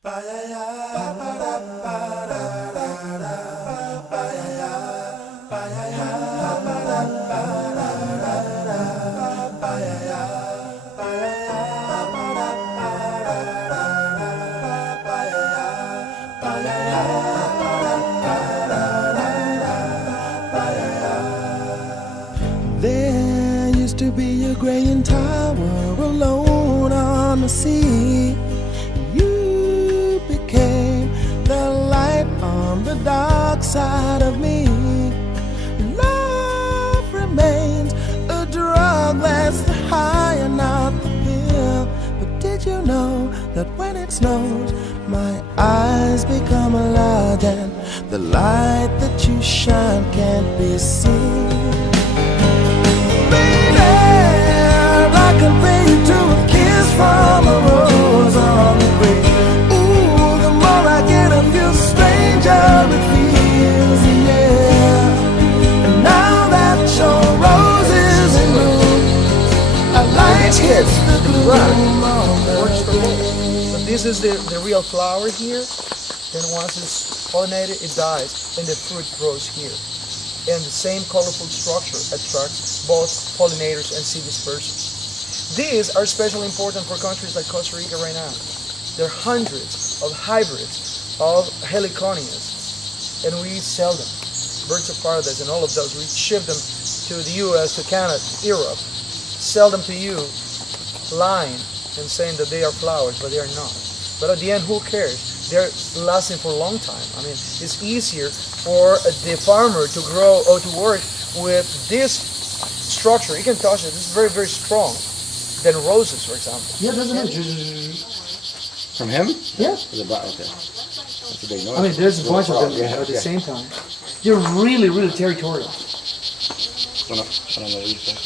There used to be a graying tower alone on the sea. You became the light on the dark side of me. Love remains a drug that's the high and not the pill. But did you know that when it snows, my eyes become large and the light that you shine can't be seen? I compare you to a kiss from a rose on the grave. Ooh, the more I get, I feel stranger it feels, yeah. And now that your rose is in bloom, I like it's the gloom on the day. But this is the real flower here. Then once it's pollinated, it dies, and the fruit grows here. And the same colorful structure attracts both pollinators and seed dispersers. These are especially important for countries like Costa Rica right now. There are hundreds of hybrids of heliconias, and we sell them. Birds of paradise and all of those, we ship them to the US, to Canada, Europe, sell them to you, lying and saying that they are flowers, but they are not. But at the end, who cares? They're lasting for a long time. I mean, it's easier for the farmer to grow or to work with this structure. You can touch it. It's very, very strong than roses, for example. Yeah, doesn't it? From him? Yeah. Okay. That's a big noise. I mean, there's a bunch of them at the same time. They're really, really territorial. I don't know what you think.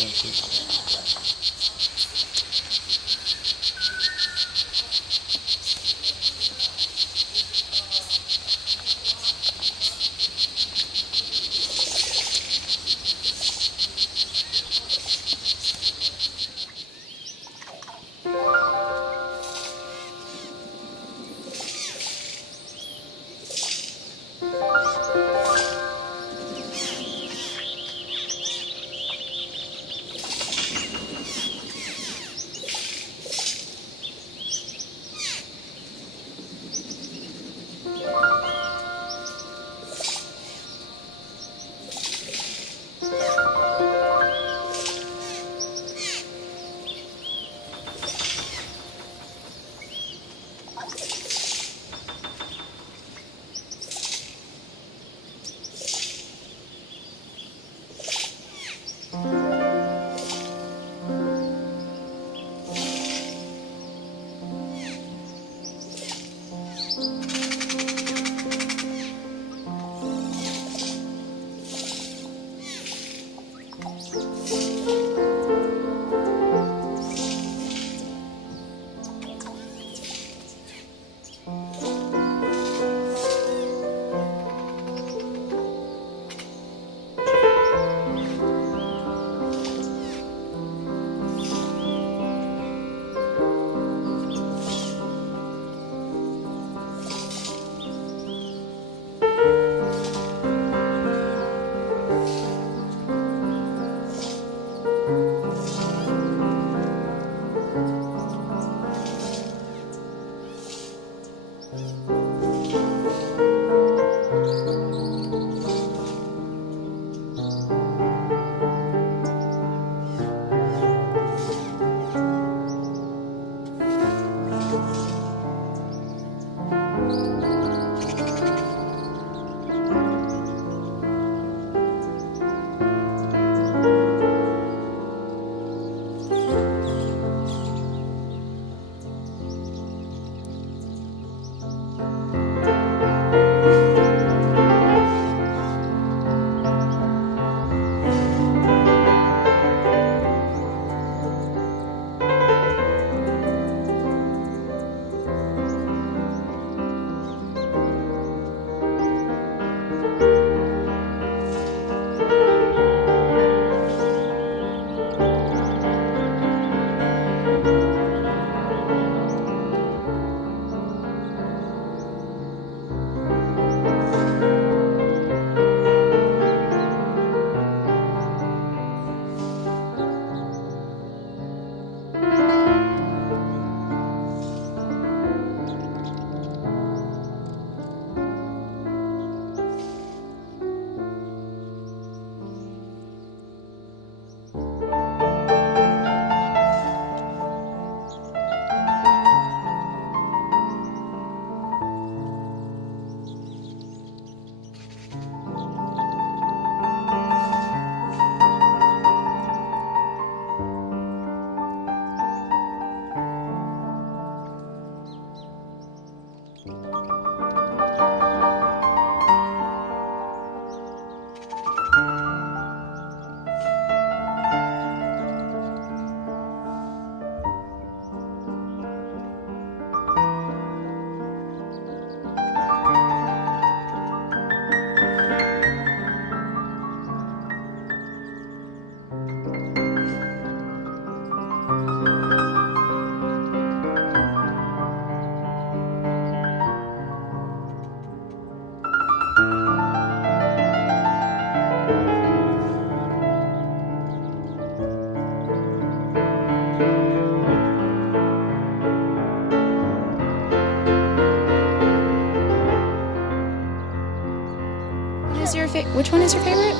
Which one is your favorite?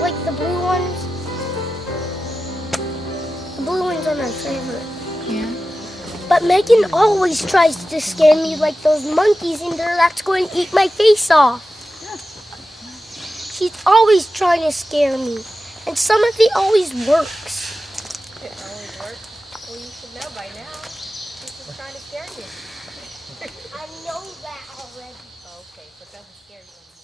Like the blue ones. The blue ones are my favorite. Yeah. But Megan always tries to scare me like those monkeys in there that's going to eat my face off. She's always trying to scare me. And some of it always works. It always works? Well, you should know by now. She's just trying to scare you. I know that already. Okay, so it doesn't scare you anymore.